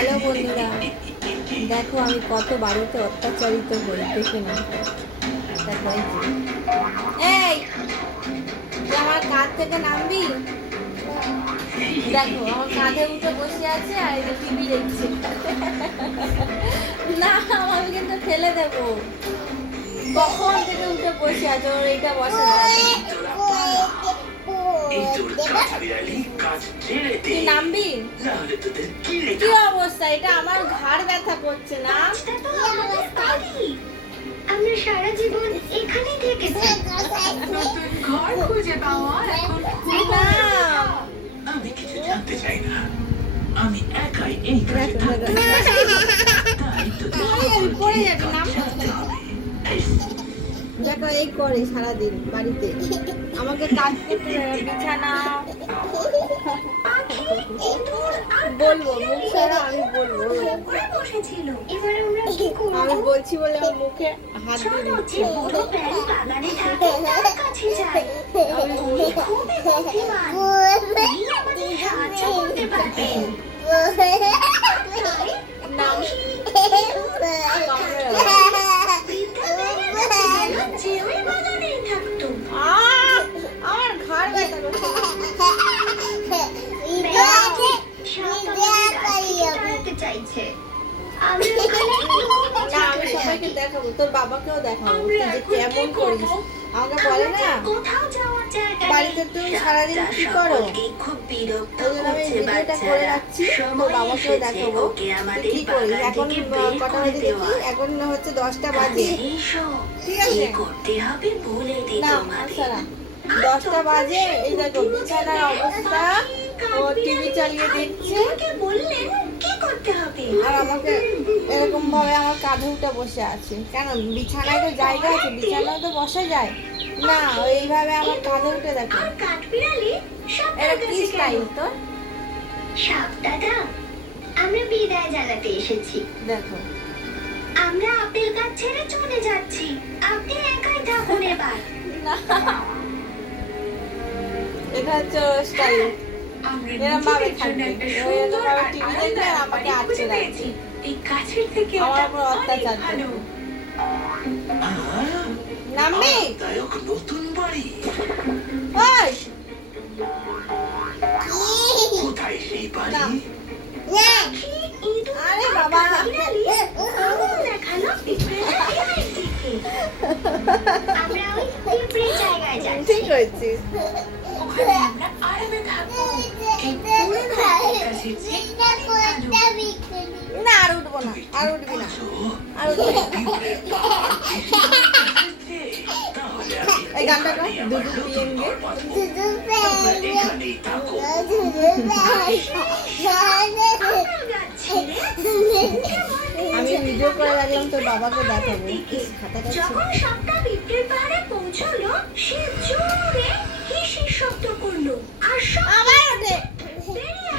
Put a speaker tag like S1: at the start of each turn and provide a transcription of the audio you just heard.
S1: Hello বন্ধুরা, দেখো আমি কত বাড়িতে অত্যাচারিত হই, দেখে না দেখো এই আমার কাঁধ থেকে নামবি? দেখো, আমার কাঁধে উঠে বসে আছে আর এই টিভি দেখছে। না, আমি কিন্তু ফেলে দেবো। কখন থেকে উঠে বসে আছে? ওর এইটা বসে
S2: এই তোর কাজ বিড়ালি কাজ ছেড়ে দে।
S1: নামবি
S2: নাহলে তোদের কিনে
S1: কি অবস্থা? এটা আমার ঘাড় ব্যথা করছে না।
S3: কাজটা তো আমাদের বাড়ি। আমরা সারা জীবন এখানেই থেকেছি। নতুন ঘর খুঁজে পাওয়া এখন
S2: আমি কিছু জানতে চাই না। আমি একাই এই কাজে থাকতে। চাই। তাই তোদের
S1: পড়ে যাবি, নাম। দেখো, এই করে সারাদিন বাড়িতে। আমাকে কাজ করতে বিছানা। বলব, মুখ ছাড়া আমি বলব। আমি বলছি বলে আমার মুখে হাত দিয়ে দিচ্ছে। না আমি সবাইকে দেখাবো তোর বাবাকেও দেখাবো তুই যে কেমন করিস। আমাকে বলে না বাড়িতে তুমি সারাদিন কি করো?
S3: খুব বিরক্ত
S1: আমি ভিডিওটা করে রাখছি তোর বাবাকেও দেখাবো কি করিস। এখন কটা বাজে দেখি এখন হচ্ছে দশটা বাজে।
S3: এসো
S1: ঠিক আছে? না সারা দশটা বাজে এই দেখো বিছানার অবস্থা। ও টিভি চালিয়ে দেখছে।
S3: বললেন করতে হবে?
S1: আর আমাকে এরকম ভাবে আমার কাঁধে উঠে বসে আছে। কেন? বিছানায় তো জায়গা আছে বিছানায় তো বসা যায়। না এইভাবে আমার কাঁধে উঠে দেখো। এটা কি স্টাইল তো?
S3: সাপ দাদা আমরা বিদায় জানাতে এসেছি।
S1: দেখো।
S3: আমরা আপেল গাছ ছেড়ে চলে যাচ্ছি। আপনি একাই থাকুন এবার।
S1: এটা হচ্ছে স্টাইল
S4: আমরা
S1: এরম ভাবে
S4: নিজেদের জন্য
S1: থাকবে।
S4: একটা
S1: ওই জন্য
S4: সুন্দর
S1: ভাবে
S4: আর
S1: TV দেখবে আর আমাকে আটকে
S4: আরামদায়ক বাড়ি খুঁজে
S1: রাখবে।
S4: পেয়েছি। এই গাছের থেকে
S1: আমার
S4: এটা
S1: উপর অত্যাচার
S4: অনেক ভালো।
S1: করবে।
S2: আহ, নতুন বাড়ি কোথায় সেই বাড়ি
S1: নাম।
S3: কি ইঁদুর
S1: আরে বাবা।
S3: কাঠবিড়ালি আঙুল
S1: না আর উঠবো না আর উঠবি না আর উঠবি না
S2: পিঁপড়ে পাহাড় বেশি দূরে আছে? তাহলে আমি
S1: এই গানটা পিয়েঙ্গে। ভিডিও করে রাখলাম তোর বাবাকে দেখাবো খাতাটা।
S3: যখন সাপটা পিঁপড়ের পাহাড়ে